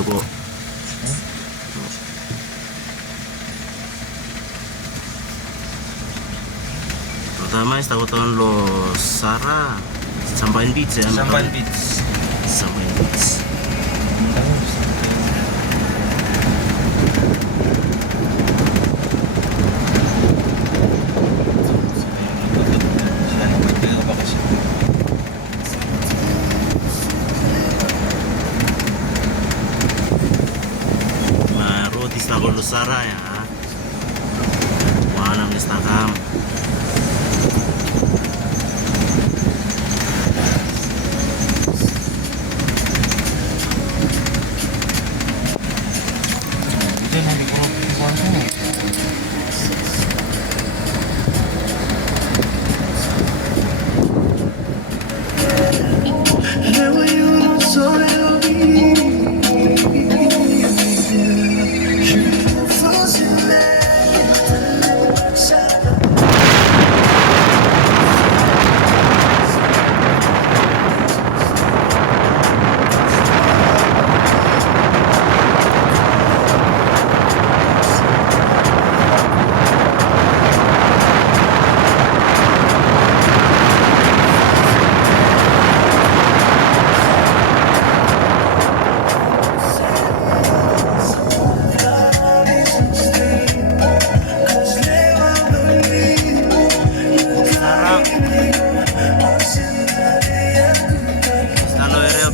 dugo. Pertama takutan lo Sara Sampain Beach ya. Sampan Beach. Sampain Beach. Rodis na ko lo Sara ya. Mana mistakam.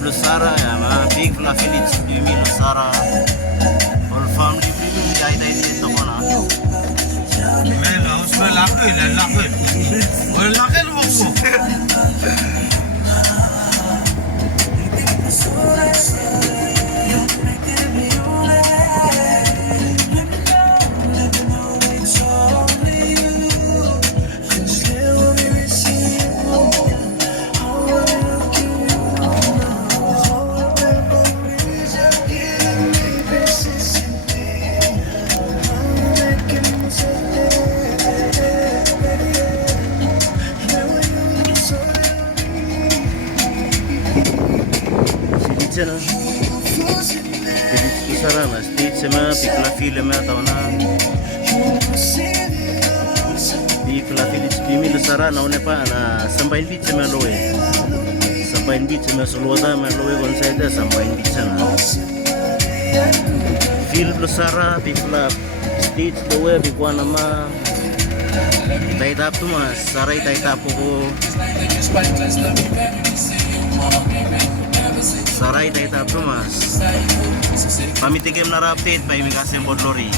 Sara ya, big fluffy lids, 2000 Sara. All family premium dai dito ko na. Mela, usme laki, laki. Wala laki mo ko. Sila Sara mas stage sama pikla film atau na pikla film bimi lo Sara na une pa na Sampain Beach sama loe Sampain Beach sama Suluwada ma loe konseda Sampain Beach na film lo Sara pikla stage loe bikuan nama taitap tu mas Sarai taitap ko Saray tayo tapo mas. Pamitigim na rapid pa imikasem bodlori.